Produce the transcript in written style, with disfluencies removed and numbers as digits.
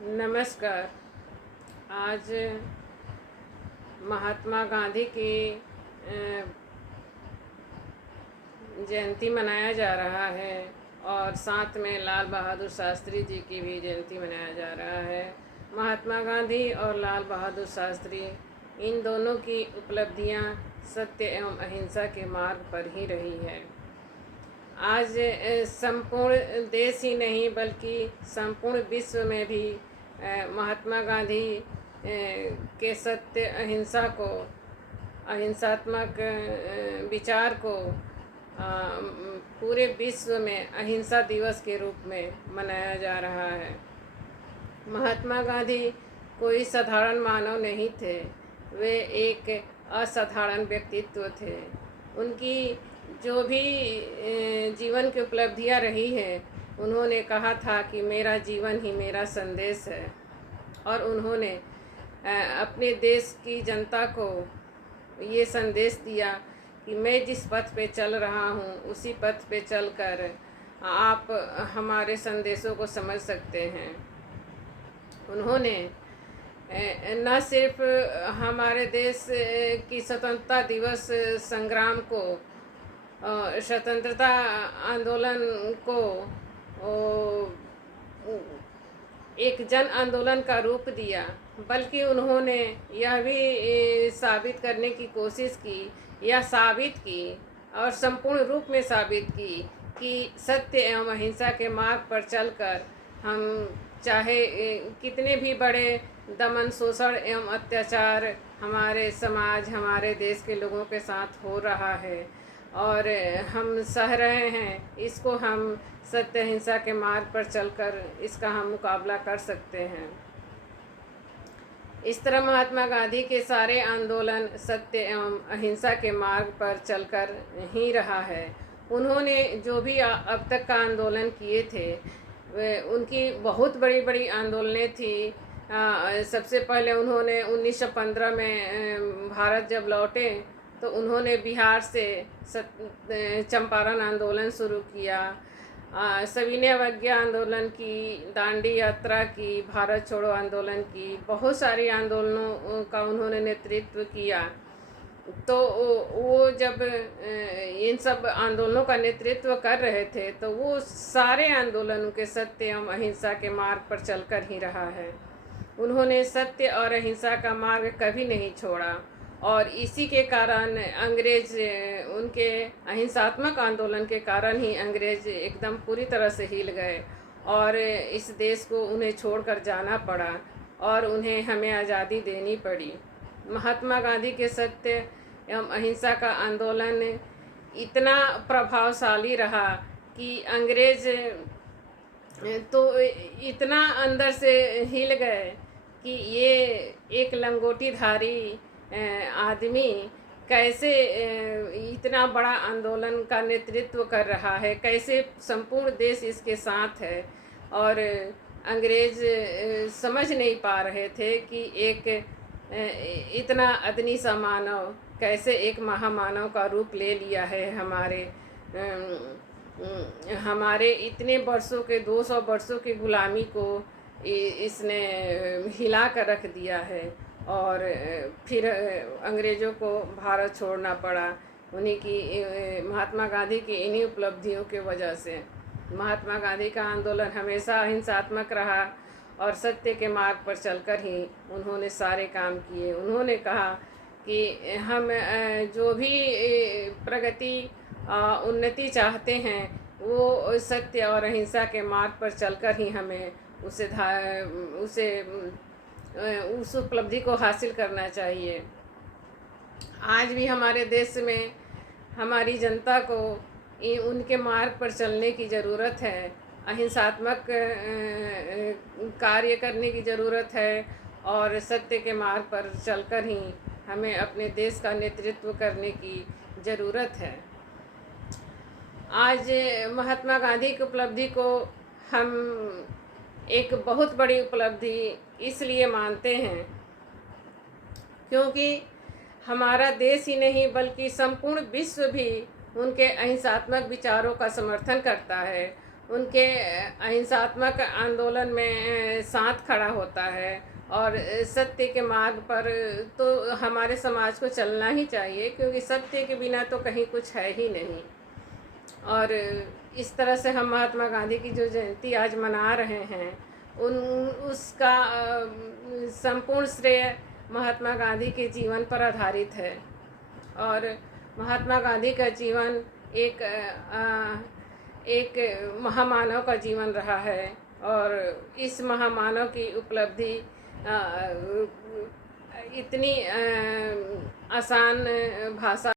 नमस्कार। आज महात्मा गांधी की जयंती मनाया जा रहा है और साथ में लाल बहादुर शास्त्री जी की भी जयंती मनाया जा रहा है। महात्मा गांधी और लाल बहादुर शास्त्री, इन दोनों की उपलब्धियां सत्य एवं अहिंसा के मार्ग पर ही रही है। आज संपूर्ण देश ही नहीं बल्कि संपूर्ण विश्व में भी महात्मा गांधी के सत्य अहिंसा को, अहिंसात्मक विचार को पूरे विश्व में अहिंसा दिवस के रूप में मनाया जा रहा है। महात्मा गांधी कोई साधारण मानव नहीं थे, वे एक असाधारण व्यक्तित्व थे। उनकी जो भी जीवन की उपलब्धियां रही हैं, उन्होंने कहा था कि मेरा जीवन ही मेरा संदेश है, और उन्होंने अपने देश की जनता को ये संदेश दिया कि मैं जिस पथ पे चल रहा हूँ उसी पथ पे चलकर आप हमारे संदेशों को समझ सकते हैं। उन्होंने न सिर्फ हमारे देश की स्वतंत्रता दिवस संग्राम को, स्वतंत्रता आंदोलन को एक जन आंदोलन का रूप दिया, बल्कि उन्होंने यह भी साबित करने की कोशिश की, या साबित की और संपूर्ण रूप में साबित की कि सत्य एवं अहिंसा के मार्ग पर चलकर हम चाहे कितने भी बड़े दमन, शोषण एवं अत्याचार हमारे समाज, हमारे देश के लोगों के साथ हो रहा है और हम सह रहे हैं, इसको हम सत्य अहिंसा के मार्ग पर चलकर इसका हम मुकाबला कर सकते हैं। इस तरह महात्मा गांधी के सारे आंदोलन सत्य एवं अहिंसा के मार्ग पर चलकर ही रहा है। उन्होंने जो भी अब तक का आंदोलन किए थे, उनकी बहुत बड़ी बड़ी आंदोलनें थी। सबसे पहले उन्होंने 1915 में भारत जब लौटे तो उन्होंने बिहार से चंपारण आंदोलन शुरू किया, सविनय अवज्ञा आंदोलन की, दांडी यात्रा की, भारत छोड़ो आंदोलन की, बहुत सारी आंदोलनों का उन्होंने नेतृत्व किया। तो वो जब इन सब आंदोलनों का नेतृत्व कर रहे थे तो वो सारे आंदोलनों के सत्य एवं अहिंसा के मार्ग पर चलकर ही रहा है। उन्होंने सत्य और अहिंसा का मार्ग कभी नहीं छोड़ा और इसी के कारण अंग्रेज, उनके अहिंसात्मक आंदोलन के कारण ही अंग्रेज एकदम पूरी तरह से हिल गए और इस देश को उन्हें छोड़कर जाना पड़ा और उन्हें हमें आज़ादी देनी पड़ी। महात्मा गांधी के सत्य एवं अहिंसा का आंदोलन इतना प्रभावशाली रहा कि अंग्रेज तो इतना अंदर से हिल गए कि ये एक लंगोटीधारी आदमी कैसे इतना बड़ा आंदोलन का नेतृत्व कर रहा है, कैसे संपूर्ण देश इसके साथ है। और अंग्रेज समझ नहीं पा रहे थे कि एक इतना अदनी सा मानव कैसे एक महामानव का रूप ले लिया है। हमारे इतने वर्षों के 200 वर्षों की गुलामी को इसने हिला कर रख दिया है और फिर अंग्रेज़ों को भारत छोड़ना पड़ा। उन्हीं की, महात्मा गांधी की इन्हीं उपलब्धियों के वजह से महात्मा गांधी का आंदोलन हमेशा अहिंसात्मक रहा और सत्य के मार्ग पर चलकर ही उन्होंने सारे काम किए। उन्होंने कहा कि हम जो भी प्रगति, उन्नति चाहते हैं वो सत्य और अहिंसा के मार्ग पर चलकर ही हमें उस उपलब्धि को हासिल करना चाहिए। आज भी हमारे देश में हमारी जनता को उनके मार्ग पर चलने की ज़रूरत है, अहिंसात्मक कार्य करने की ज़रूरत है और सत्य के मार्ग पर चलकर ही हमें अपने देश का नेतृत्व करने की ज़रूरत है। आज महात्मा गांधी की उपलब्धि को हम एक बहुत बड़ी उपलब्धि इसलिए मानते हैं क्योंकि हमारा देश ही नहीं बल्कि संपूर्ण विश्व भी उनके अहिंसात्मक विचारों का समर्थन करता है। उनके अहिंसात्मक आंदोलन में साथ खड़ा होता है और सत्य के मार्ग पर तो हमारे समाज को चलना ही चाहिए, क्योंकि सत्य के बिना तो कहीं कुछ है ही नहीं। और इस तरह से हम महात्मा गांधी की जो जयंती आज मना रहे हैं, उसका संपूर्ण श्रेय महात्मा गांधी के जीवन पर आधारित है। और महात्मा गांधी का जीवन एक महामानव का जीवन रहा है, और इस महामानव की उपलब्धि इतनी आसान भाषा